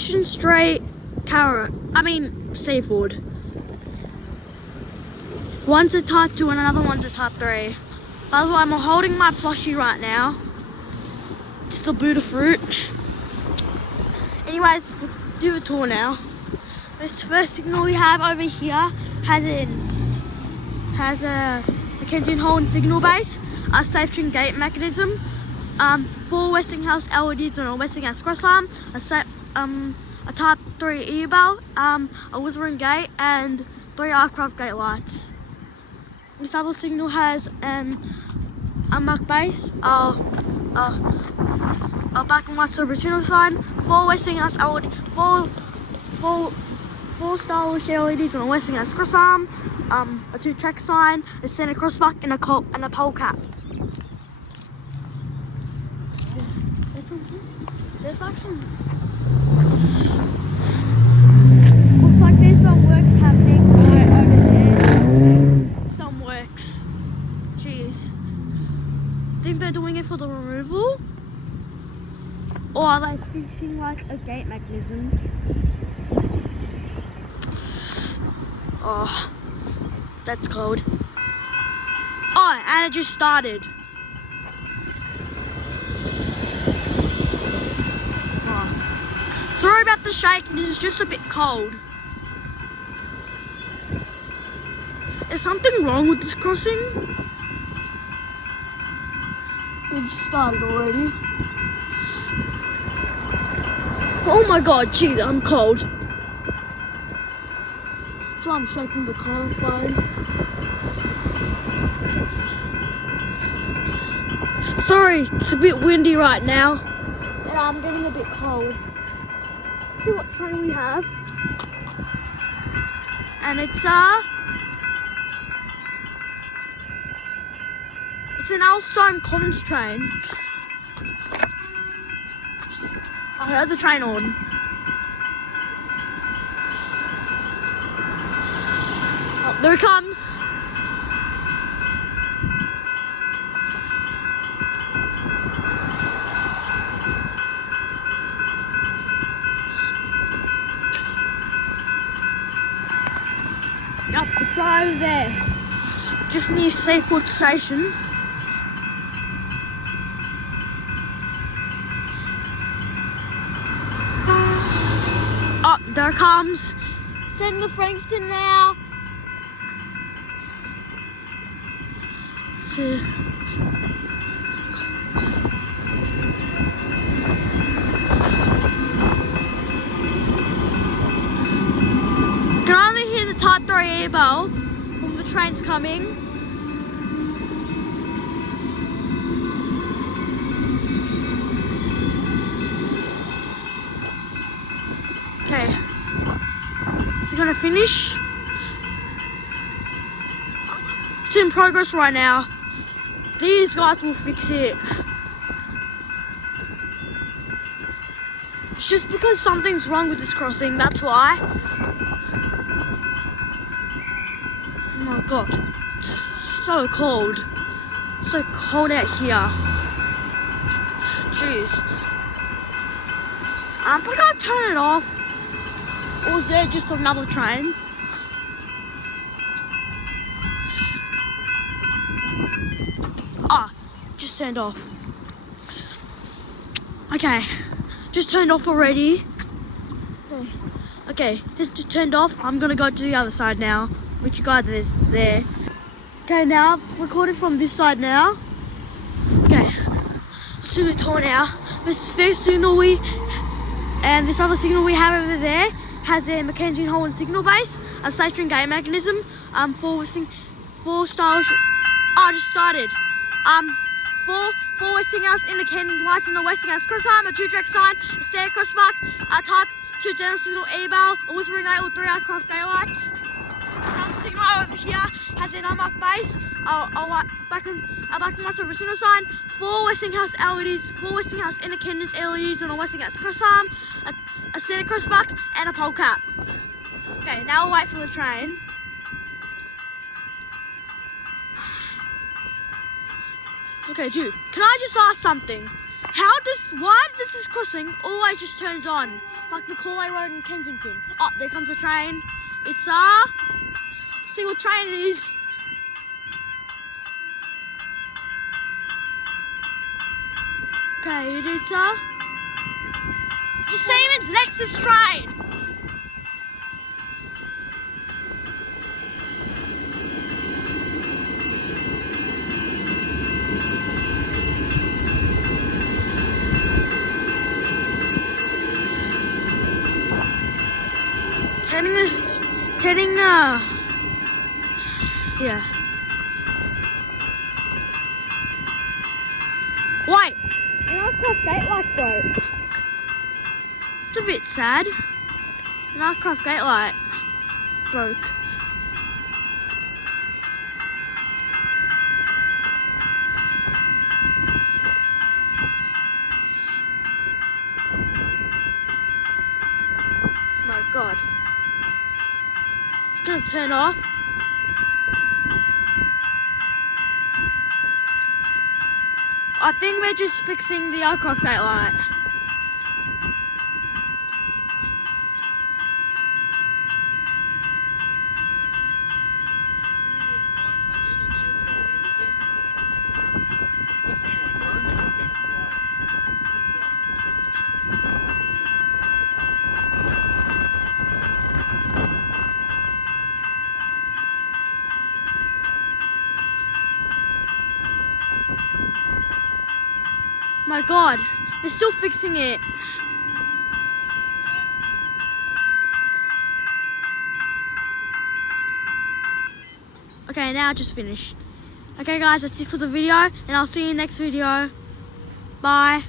Station Street, Seaford. One's a type 2 and another one's a type 3. That's why I'm holding my plushie right now. It's the Buddha fruit. Anyways, let's do a tour now. This first signal we have over here has a Mackenzie and Holden signal base, a safe trim gate mechanism, 4 Westinghouse LEDs on a Westinghouse cross arm, a type 3 e-bell, a whispering gate, and 3 aircraft gate lights. This other signal has a mark base, a black and white silver signal sign, 4 Westinghouse LED, 4 stylish LEDs on a Westinghouse cross arm, a 2-track sign, a center crossbuck, and a pole cap. There's like some. Looks like there's some works happening right over there. Some works. Jeez. Think they're doing it for the removal? Or are they fixing like a gate mechanism? Oh, that's cold. Oh, and it just started. Oh. Sorry about the shake, this is just a bit cold. Is something wrong with this crossing? It started already. Oh my god, jeez, I'm cold. So I'm shaking the car phone. Sorry, it's a bit windy right now. And I'm getting a bit cold. See what train we have. And it's an Elstone Commons train. I heard the train on. Oh, there it comes. Yep, it's right over there. Just near Seaford Station. Oh, there it comes. Send the Frankston now. So, can only hear the type 3 e-bell when the train's coming. Okay, is it gonna finish? It's in progress right now. These guys will fix it. It's just because something's wrong with this crossing, that's why. Oh my god, it's so cold. It's so cold out here. Jeez. I'm gonna turn it off. Or is there just another train? Ah, just turned off. Okay, just turned off already. Okay, just turned off. I'm gonna go to the other side now, which you guys is there. Okay, now I've recorded from this side now. Okay, let's do the tour now. This first signal and this other signal we have over there has a Mackenzie and Holden signal base, a safe trim gate mechanism, 4 stylish. Oh, I just started. 4 Westinghouse independent lights in the Westinghouse cross arm, a 2-track sign, a standard crossbuck, a type 2 general signal e-bell, a whispering gate with 3 aircraft gate lights. This other signal over here has an unmarked base, a black and white silver signal sign, 4 Westinghouse LEDs, 4 Westinghouse independent LEDs on a Westinghouse cross arm, a center crossbuck, and a pole cap. Okay, now we'll wait for the train. Okay, dude, can I just ask something? Why does this crossing always just turns on like Macaulay Road in Kensington. Oh, there comes a train. It's let's see what train it is. Okay, it is Siemens Nexus train. Turning yeah. Wait, an aircraft gate light broke. It's a bit sad. An aircraft gate light broke. My God. It's gonna turn off. I think we're just fixing the aircraft gate light. My God, they're still fixing it. Okay, now just finished. Okay guys, that's it for the video, and I'll see you next video. Bye.